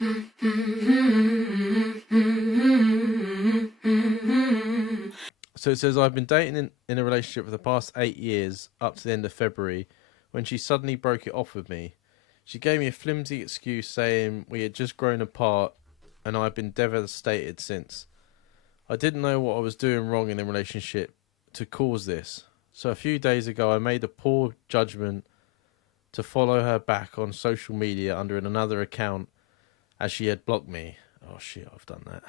So it says, I've been dating in a relationship for the past 8 years up to the end of February when she suddenly broke it off with me. She gave me a flimsy excuse saying we had just grown apart and I've been devastated since. I didn't know what I was doing wrong in the relationship to cause this. So a few days ago I made a poor judgment to follow her back on social media under another account as she had blocked me. Oh shit, I've done that.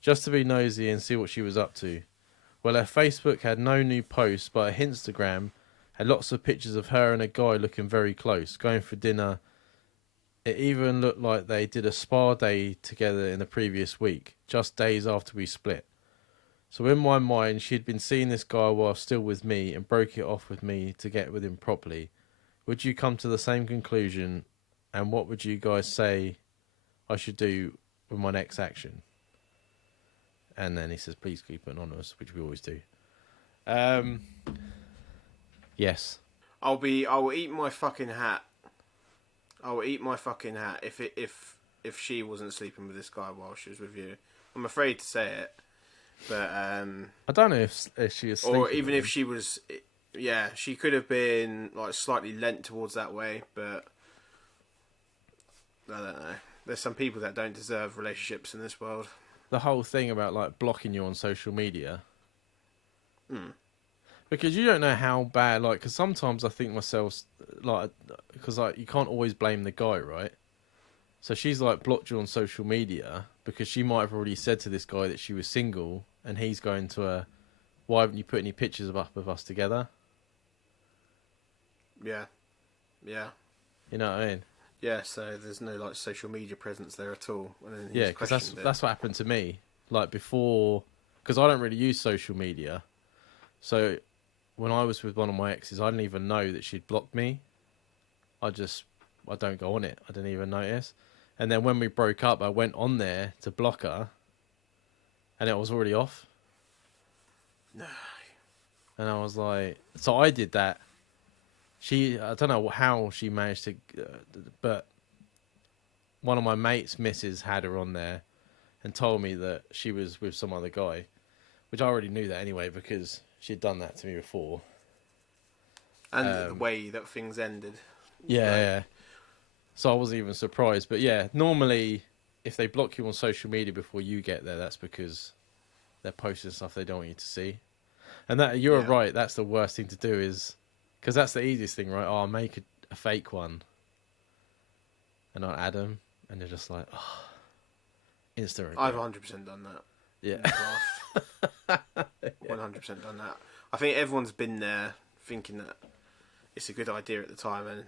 Just to be nosy and see what she was up to. Well, her Facebook had no new posts, but her Instagram had lots of pictures of her and a guy looking very close, going for dinner. It even looked like they did a spa day together in the previous week, just days after we split. So in my mind, she had been seeing this guy while still with me and broke it off with me to get with him properly. Would you come to the same conclusion? And what would you guys say I should do with my next action? And then he says, please keep it anonymous, which we always do. Yes. I will eat my fucking hat. I will eat my fucking hat if she wasn't sleeping with this guy while she was with you. I'm afraid to say it, but I don't know if she is sleeping or even with if him. she was, yeah, she could have been like slightly lent towards that way, but I don't know. There's some people that don't deserve relationships in this world. The whole thing about like blocking you on social media. Hmm. Because you don't know how bad, like, because sometimes I think myself, like, because like you can't always blame the guy, right? So she's like blocked you on social media because she might have already said to this guy that she was single, and he's going to her, why haven't you put any pictures up of us together? Yeah. Yeah. You know what I mean? Yeah, so there's no like social media presence there at all. And then Yeah, because that's what happened to me. Like before, because I don't really use social media, so when I was with one of my exes, I didn't even know that she'd blocked me. I don't go on it. I didn't even notice. And then when we broke up, I went on there to block her, and it was already off. No. And I was like, so I did that. I don't know how she managed to, but one of my mates' missus had her on there and told me that she was with some other guy, which I already knew that anyway because she'd done that to me before. And the way that things ended. Yeah, Like, yeah. So I wasn't even surprised. But yeah, normally if they block you on social media before you get there, that's because they're posting stuff they don't want you to see. And that you're yeah. right. That's the worst thing to do is because that's the easiest thing, right? Oh, I'll make a fake one and I'll add them, and they're just like, oh, instant regret. I've 100% done that. Yeah. 100% done that. I think everyone's been there thinking that it's a good idea at the time and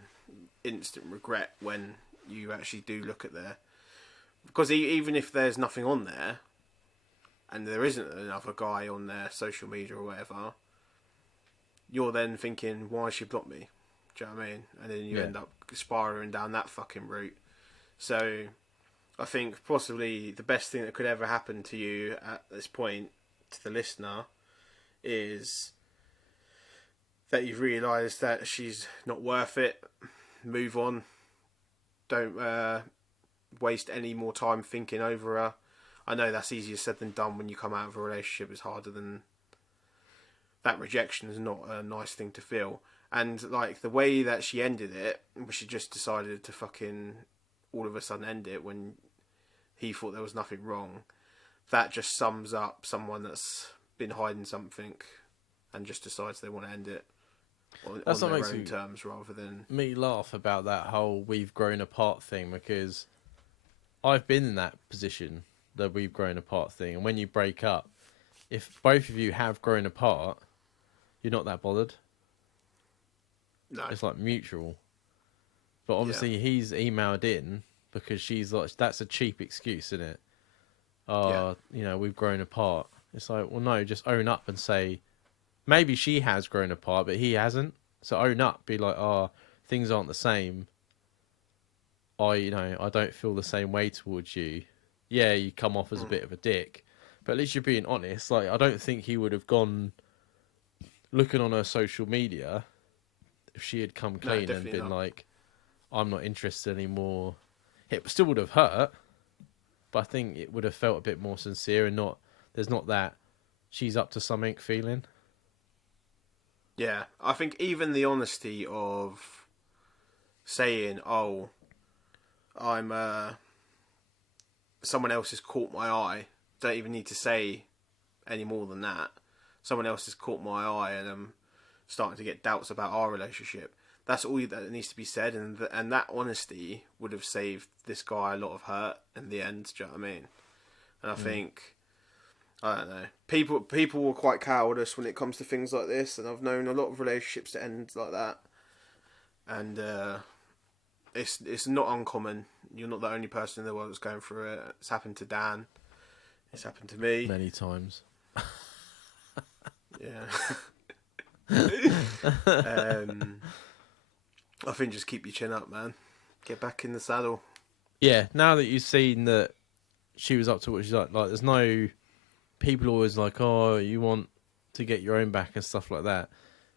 instant regret when you actually do look at there. Because even if there's nothing on there and there isn't another guy on their social media or whatever, you're then thinking, why she blocked me? Do you know what I mean? And then you end up spiraling down that fucking route. So I think possibly the best thing that could ever happen to you at this point, to the listener, is that you've realised that she's not worth it. Move on. Don't waste any more time thinking over her. I know that's easier said than done when you come out of a relationship. It's harder than... That rejection is not a nice thing to feel. And, like, the way that she ended it, she just decided to fucking all of a sudden end it when he thought there was nothing wrong. That just sums up someone that's been hiding something and just decides they want to end it on their own terms rather than... Me laugh about that whole we've grown apart thing because I've been in that position, the we've grown apart thing. And when you break up, if both of you have grown apart, you're not that bothered. No. It's like mutual. But obviously he's emailed in because she's like, that's a cheap excuse, isn't it? You know, we've grown apart. It's like, well, no, just own up and say, maybe she has grown apart, but he hasn't. So own up, be like, things aren't the same. You know, I don't feel the same way towards you. Yeah, you come off as a bit of a dick, but at least you're being honest. Like, I don't think he would have gone looking on her social media if she had come clean and been like, I'm not interested anymore. it still would have hurt, but I think it would have felt a bit more sincere and not. There's not that she's up to something feeling. Yeah, I think even the honesty of saying, "Oh, I'm someone else has caught my eye." Don't even need to say any more than that. Someone else has caught my eye, and I'm starting to get doubts about our relationship. That's all that needs to be said, and that honesty would have saved this guy a lot of hurt in the end. Do you know what I mean? And I think, I don't know, people were quite cowardice when it comes to things like this, and I've known a lot of relationships that end like that, and it's not uncommon. You're not the only person in the world that's going through it. It's happened to Dan. It's happened to me Many times. Yeah. I think just keep your chin up, man. Get back in the saddle. Yeah, now that you've seen that she was up to what she's like there's no people always like, oh, you want to get your own back and stuff like that.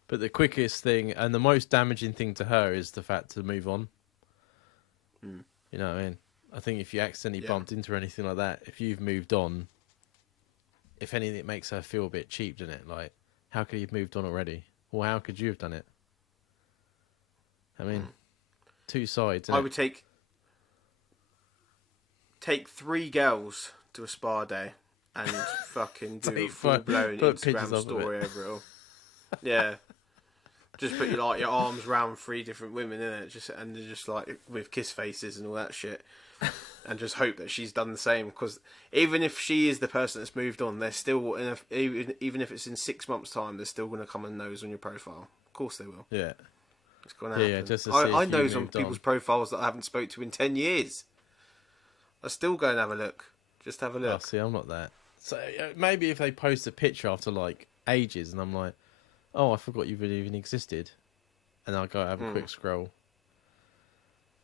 But the quickest thing and the most damaging thing to her is the fact to move on. Mm. You know what I mean? I think if you accidentally Yeah. bumped into her or anything like that, if you've moved on, if anything, it makes her feel a bit cheap, doesn't it? Like, how could you have moved on already? Or how could you have done it? I mean, two sides. I would take 3 girls to a spa day and fucking do a Take full blown put pictures Instagram of story over it all. Yeah. Just put your arms round 3 different women in it, just like with kiss faces and all that shit, and just hope that she's done the same. Because even if she is the person that's moved on, they're still even if it's in 6 months' time, they're still going to come and nose on your profile. Of course they will. Yeah. It's going to happen. Yeah, just to see I if know you some moved people's on. profiles that I haven't spoke to in 10 years. I still go and have a look. Just have a Oh, look. see, I'm not that. So maybe if they post a picture after like ages, and I'm like, oh, I forgot you even existed, and I'll go have a quick scroll.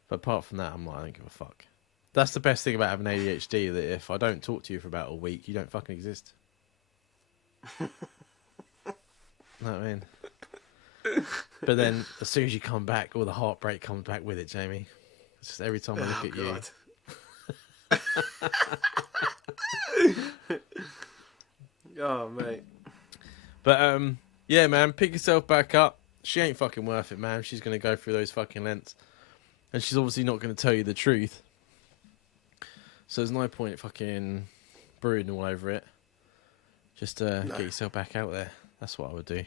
But apart from that, I'm like, I don't give a fuck. That's the best thing about having ADHD, that if I don't talk to you for about a week, you don't fucking exist. Know what I mean? But then, as soon as you come back, all the heartbreak comes back with it, Jamie. It's just every time I look at you. Oh, mate. But yeah, man, pick yourself back up. She ain't fucking worth it, man. She's gonna go through those fucking lengths, and she's obviously not gonna tell you the truth. So there's no point fucking brooding all over it. Just get yourself back out there. That's what I would do.